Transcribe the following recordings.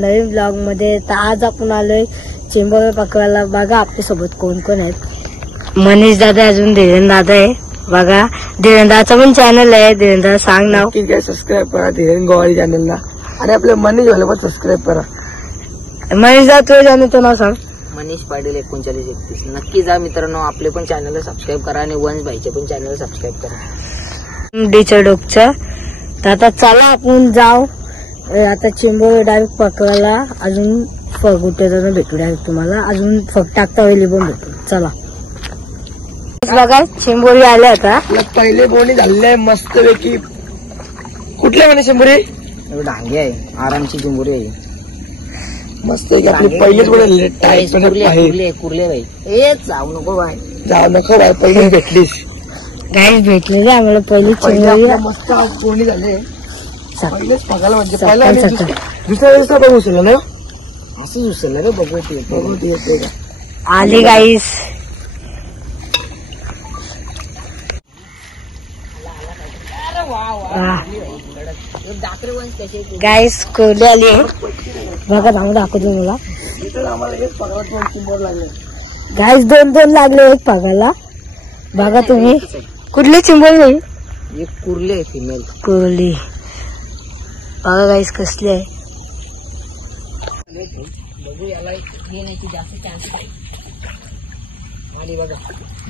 नवीन blog मध्ये. तर आज आपण आलोय चिंबोरी पकवायला. बघा आपल्या सोबत कोण कोण आहेत. मनीष दादा अजून धीरेन दादा आहे. बघा धीरेन दादाचा पण चॅनल आहे. धीरेन दादा सांग नाव. सबस्क्राईब करा धीरेन गोवारी चॅनलला आणि आपल्या मनीष वाला पण सबस्क्राईब करा. मनीष दादा तुझ्या चॅनलचं नाव सांग. मनीष पाटील 3931. नक्की जा मित्रांनो, आपले पण चॅनलला सबस्क्राईब करा आणि वंश भाईचे पण चॅनलला सबस्क्राईब करा. डीच्या डोकचं. तर आता चला आपण जाऊ आता चिंबोरी डायरेक्ट पकवायला. अजून फगुटे जाऊन भेटू डायरेक्ट तुम्हाला. अजून फग टाकता वेळी पण भेटू. चला बघा चिंबोरी आल्या आता. पहिले बोणी झालेले मस्त पैकी. कुठले म्हणे चिंबोरी? डांगे आहे, आरामची चिंबोरी आहे मस्त पैकी. आपली पहिलीच बोलले कुर्ले भाई. ए जाऊ नको बाय, जाऊ नको बाय, पहिलीच भेटलीस. गाईस भेटलेली आम्हाला पहिली चिंबोरी. मस्त बोणी झाले पहिलेच पगायला. म्हणजे पहिला दुसऱ्या दिवसा बघू उचललं ना, असं उचललं रे. बघू येते का आली गाईस. गाईस कोरली आली आहे बघा. थांबू दाखवतो मला. आम्हाला हेच पगार चिंबोर लागले गाईस. 2-2 लागले एक पगाला. बघा तुम्ही. कुठली चिंबोरी? एक कुर्ले आहे, फिमेल कोरली. बघा गाईस कसली आहे. बघू याला येण्याची जास्त चान्स आहे. आली बघा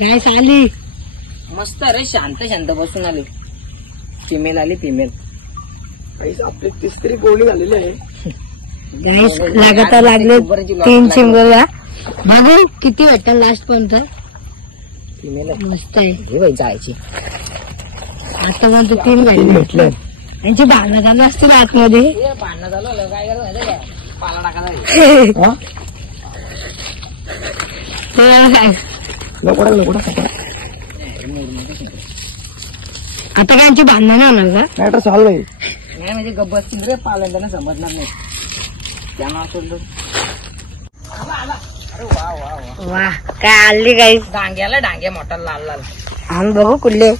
गाईस आली. मस्त रे, शांत शांत बसून आली. फिमेल आली, फिमेल. आपली तिसरी बोणी झालेली आहे. गाईस लगातार लागले 3 चिंबोऱ्या. बघू किती भेटतात लास्ट पर्यंत. फिमेल मस्त आहे. हे बाई जायची. आतापर्यंत 3 भेटले. त्यांची भांडणं झालं असतील आतमध्ये. भांडणं झालं काय करायचं, पाला टाकायला. आता काय यांची भांडणं नाही होणार का? मॅटर सॉल्व आहे. नाही म्हणजे गप्प बसतील रे, पाल्यांना समजणार नाही. त्यांना सोडलं. वा काय आली गाईस. डांग्याला डांग्या मोठा लाल लाल. आम्ही बघू कुठले.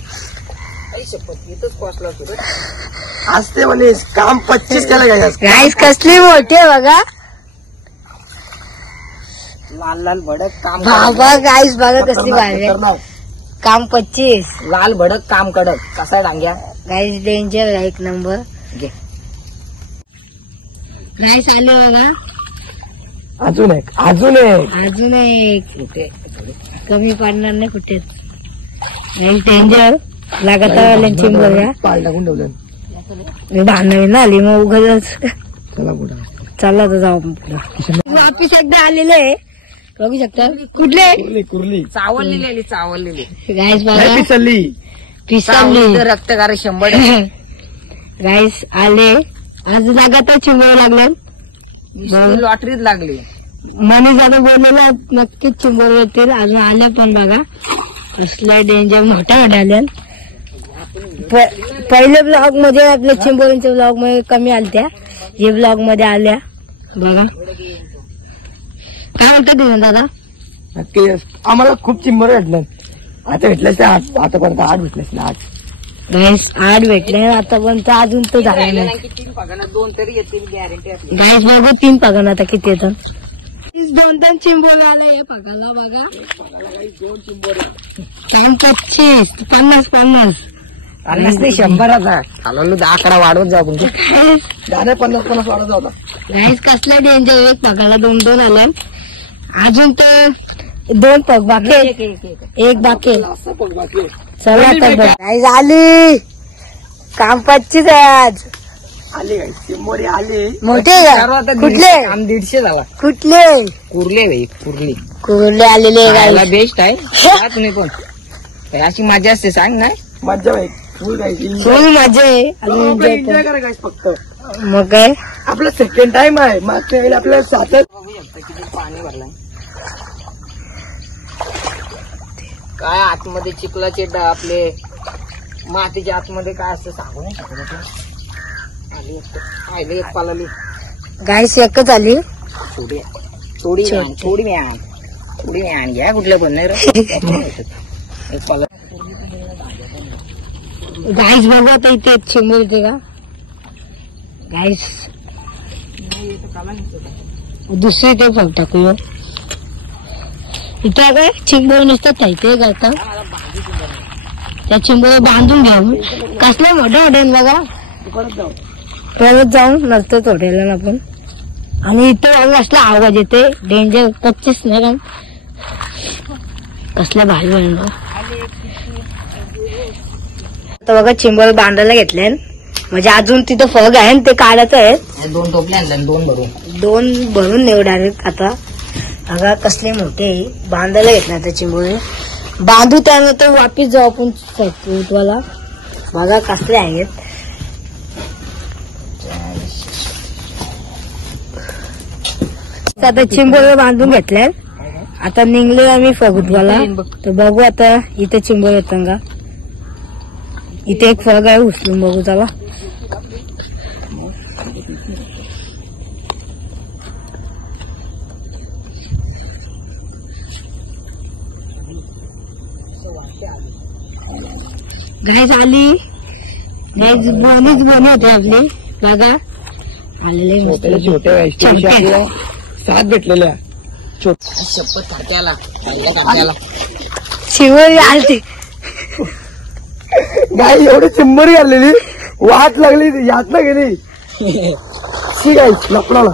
शपथ इथंच पोचला होतो रे. आज ते म्हणे काम 25 केलं काय. गाईस कसली मोठी आहे बघा. लाल लाल भडक काम. बाबा गाईस बघा कसली भारी. काम 25. लाल भडक काम कडक. कसा आहे डांग्या? गाईस डेंजर आहे एक नंबर. गाईस आले बघा. अजून एक अजून एक. कमी पडणार नाही कुठे. गाईस डेंजर लगातार चिंबोऱ्या. पाय टाकून ठेवलं. भांडण आली मग उगाच. चला पुढे. चला तर जाऊ. वापिस एकदा आलेले बघू शकता. कुठले? कुर्ली चावललेली आली, चावललेली. गाईस बघा पिसाली रक्तगार 100. गाईस आले. आज लगातार चिंबोऱ्या लागल्या. लॉटरीत लागली. मनीष दादा बोललेला नक्कीच चिंबोऱ्या येतील. अजून आल्या पण बघा कसला डेंजर मोठ्या आल्या. पहिल्या ब्लॉग मध्ये आपल्या चिंबोऱ्यांच्या ब्लॉग मध्ये कमी आलत्या. हे ब्लॉग मध्ये आल्या बघा. काय म्हणतात दिवस दादा? नक्की आम्हाला खूप चिंबर भेटलं. आता भेटल्यास आतापर्यंत 8 भेटल्यास. 8 भेटले आतापर्यंत. अजून तर झालं नाही. 3 पगारात 2 तरी येतील गॅरंटी आपली. गाईस बघू 3 पगार आता किती येतात. 2 चिंबोला आले या पगारला बघा. 2 चिंबर. 25 50 50 नाही 100 आता. चालवलं 10 आकडा वाढवत जाऊ. तुमचे 50 वाढत होता. गाईस कसला डेंजर. एक पगारला 2 आल्या. अजून तर 2 पग बाकी. एक बाकी. चला आता गाईस आली. काम 25 आहे आज. आली चिंबोरी आली. मोठे कुठले? काम 150 झाला. कुठले? कुर्ले भाई, कुर्ली. कुर्ले आलेले गाईस. बेस्ट आहे. तुम्ही पण अशी मजा असते. सांग ना. मजा आहे फुल मजा आहे. एन्जॉय करा गाईस फक्त. मग काय आपला सेकंड टाइम आहे. मागच्या वेळी आपल्याला 7 किती पाणी भरलं. काय आतमध्ये चिखलाचे आपले मातीच्या आतमध्ये काय असतं सांगू नाही शकत. आली पालाली. गाईस एकच आली. थोडी थोडी मी घ्या कुठल्या पण नाही. गाईस बघा आता इथे चिंबोरी का गाईस दुसरी ते फग टाकूया. इथे काय चिंबोळ नसतात नाही ते करतात. त्या चिंबोळ बांधून घ्यावं. कसले मोठे हॉटेल बघा. परत जाऊन नसतं हॉटेलला आपण. आणि इथं असला आवाज येते डेंजर कच्चेच नाही कारण कसल्या भारी बनवलं. आता बघा चिंबोळ बांधायला घेतले म्हणजे अजून तिथं फग आहे ते काढायचं आहे. 2 टोपले आणले 2 भरून नेऊ डायरेक्ट. आता बघा कसले मोठे बांधायला घेतले आता चिंबोळे बांधू त्यानंतर वापिस जाऊ आपण फगवाला. बघा कसले आहेत. आता चिंबोळे बांधून घेतले. आता निघले आम्ही फगुटवाला. तर बघू आता इथे चिंबोळे येतात का. इथे एक फग आहे उचलून बघू चला. गाईज आली. गाईज बोनीच बोनी होते आपले. बघा आलेले छोटे 7 भेटलेल्या. शपथ खात्याला शिवरी आलती. गाई एवढी चिंबरी आलेली वाट लागली यात ना गेली. गाई लपडाला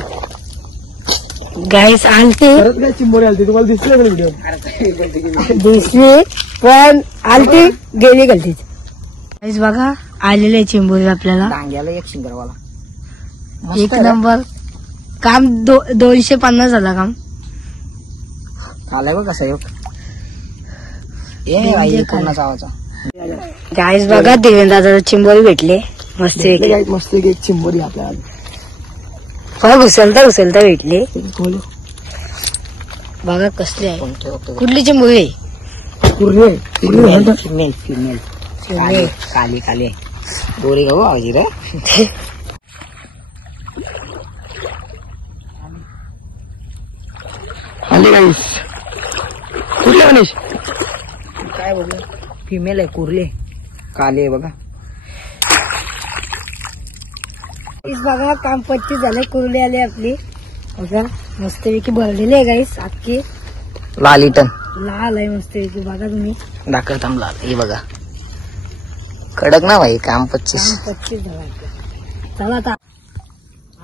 गाईस आलती. परत काय चिंबरी आलती तुम्हाला दिसले का व्हिडिओ. दिसली पण आलती गेली गलतीच. गाईस बघा आलेले चिंबोरी आपल्याला. डांग्याला एक शिंगरवाला एक नंबर काम. 250 झाला काम. आलाय बघ कसं ये कोणाचा आवाजा. गाईस बघा देवेंद्र चिंबोरी भेटले मस्त. मस्त एक चिंबरी आपल्याला फळ उचलता भेटले. बघा कसले आहे. कुठली चिंबोरी आहे. काली काली दोरी गाव आवाजी रे. आले गाईस. कुठले गणेश काय बोललं फिमेल आहे कुर्ले काले आहे बघा. बघा काम 25 झाले. कुर्ली आले आपली. बघा मस्तपैकी भरलेली आहे गाईस अख्खी. लालिटन लाल आहे मस्तपैकी. बघा तुम्ही दाखल थांब लाल हे बघा. कडक ना भाई काम 25 झाला. चला आता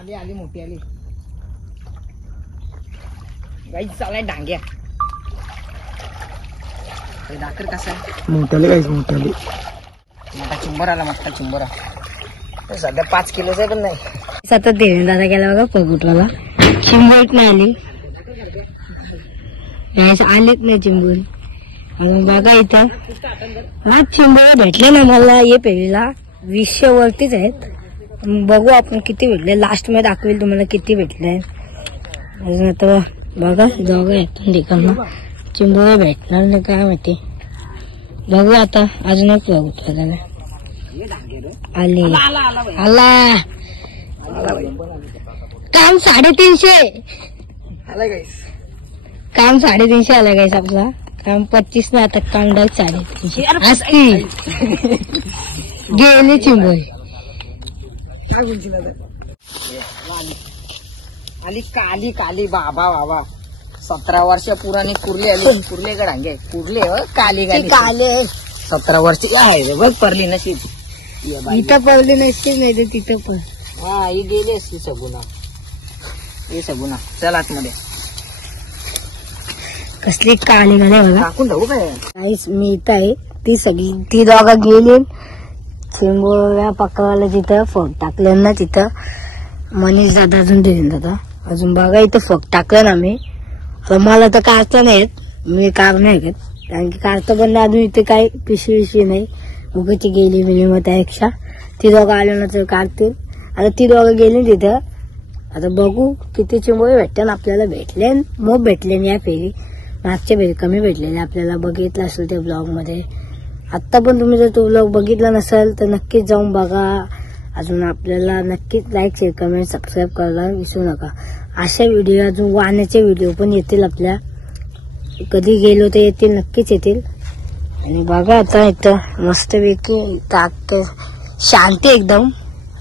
आली मोठी आली. गाई चालाय डांग्या. दाखल कसा आहे. मोठ्याले गाईस मोठ्याले. मोठा चिंबर आला. मोठा चिंबर सध्या 5 किलोचा पण नाही. आता देवेंद्र गेला बघा पगुटवाला. चिंबोट नाही आली. आलेच नाही चिंबोरी. अजून बघा इथं हा चिंबोऱ्या भेटले ना मला. ये पहिलीला 200 वरतीच आहेत. बघू आपण किती भेटले. लास्ट मध्ये दाखवेल तुम्हाला किती भेटले. अजून आता बघा जागा येतो ठिकाण चिंबोऱ्या भेटणार नाही काय माहिती. बघू आता अजून एक बघू. आली आला काम 350. आलाय गाईस. काम 350 आला गाईस आपला. काम 25 ना आता काम डायरेक्ट 350 असती. गेली चिंबोरी. आली काली काली बाबा 17 वर्ष पुराणी कुर्ली आली. कुर्ले का डांगे कुर्ले काली काली 17 वर्ष आहे बघ. परली नशीब इथं पडली नसते नाही तर तिथं पण. हा ही गेली असती सगुना. हे सगुना चल आतमध्ये. कसली काळी गाणे बघा. टाकून जाऊ काय. काहीच मी इथं आहे. ती दोघं गेली चिंबोऱ्या पकवायला. तिथं फग टाकलं ना तिथं मनीष दादा अजून देऊन दादा. अजून बघा इथं फग टाकलं ना मी. मला तर काढता नाही येत. मी कार नाही घेत कारण की काढता पण अजून इथे काही पिशवी नाही. उगाची गेली मिली मग त्यापेक्षा ती दोघं आले ना तर काढतील. आता ती दोघं गेली तिथं. आता बघू किती चिंबोरे भेटतात. आपल्याला भेटले मग भेटले या फेरी. मागच्या फेरी कमी भेटलेले आपल्याला. बघितलं असेल त्या ब्लॉग मध्ये. आता पण तुम्ही जर तो ब्लॉग बघितला नसेल तर नक्कीच जाऊन बघा. अजून आपल्याला नक्कीच लाईक शेअर कमेंट सबस्क्राईब करायला विसरू नका. अशा व्हिडिओ अजून वाहण्याचे व्हिडिओ पण येतील आपल्या. कधी गेलो तर येतील नक्कीच येतील. आणि बघा आता इथं मस्तपैकी शांती एकदम.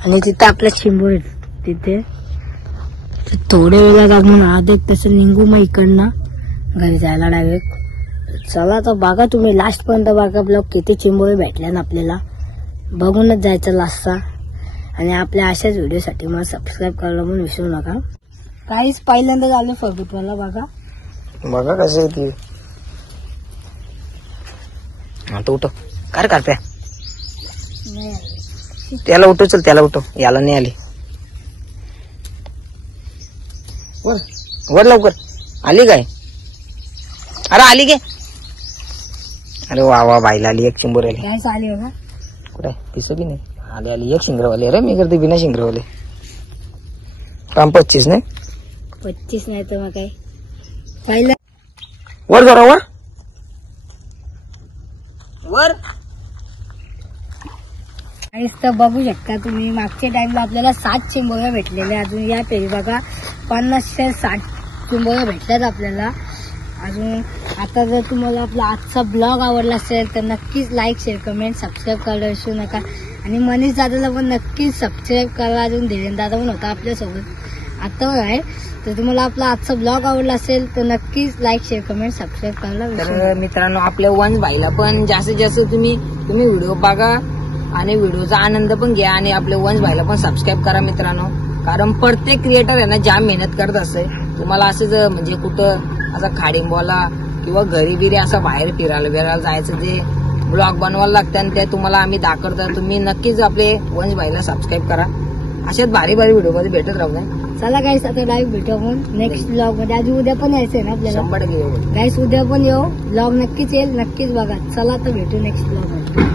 आणि तिथं आपल्या चिंबोरी तिथे तर थोड्या वेळात आपण आधी तसं निघू मग इकडनं घरी जायला डायरेक्ट. चला तर बघा तुम्ही लास्ट पर्यंत बघा ब्लॉग किती चिंबोळे भेटल्या ना आपल्याला, बघूनच जायचं लास्टचा. आणि आपल्या अशाच व्हिडिओसाठी मला सबस्क्राईब करायला पण विसरू नका. काहीच पहिल्यांदा झालं फगुटवाला बघा. बघा कसं आहे ती. आता उठव काय करते त्याला उठव, चल त्याला उठव, याला नाही आली. वर वर लवकर आली काय? अरे आली गे. अरे वा वा बाईला आली एक चिंबोऱ्याली. काहीच आली बघा. कुठे दिसत बी नाही. आली आली एक शिंगरवाली. अरे मी करते बिना शिंगरवाले. काम 25 नाही 25 नाही तर मग काय पहिलं वर जरा वर वर. काहीच तर बघू शकता तुम्ही मागच्या टाइमला आपल्याला 7 चिंबोऱ्या भेटलेल्या. अजून या पेरी बघा 50 ते 60 चिंबोऱ्या भेटल्यात आपल्याला अजून. आता जर तुम्हाला आपला आजचा ब्लॉग आवडला असेल तर नक्कीच लाईक शेअर कमेंट सबस्क्राईब करायला विसरू नका. आणि मनीष दादाला पण नक्कीच सबस्क्राईब करा. अजून धीरेन दादा पण होता आपल्यासोबत आता आहे. तर तुम्हाला आपला आजचा ब्लॉग आवडला असेल तर नक्कीच लाईक शेअर कमेंट सबस्क्राईब करायला विसरू नका. तर मित्रांनो आपल्या वंश भाईला पण जास्तीत जास्त तुम्ही व्हिडिओ बघा आणि व्हिडिओचा आनंद पण घ्या. आणि आपल्या वंश भाईला पण सबस्क्राईब करा मित्रांनो. कारण प्रत्येक क्रिएटर आहे ना जाम मेहनत करत असते. तुम्हाला असंच म्हणजे कुठं असं खाडिंबोला किंवा घरी बिरी असं बाहेर फिरायला जायचं जे ब्लॉग बनवायला लागतं आणि ते तुम्हाला आम्ही दाखवतो. तुम्ही नक्कीच आपले वंश भाईला सबस्क्राईब करा. अशाच भारी भारी व्हिडिओ मध्ये भेटत राहू द्या. चला गाईस आता लाईव्ह भेटू आपण नेक्स्ट ब्लॉग मध्ये. आज उद्या पण यायचंय ना आपल्याला 100% गाईस. उद्या पण येऊ ब्लॉग नक्कीच येईल. नक्कीच बघा. चला आता भेटू नेक्स्ट ब्लॉग मध्ये.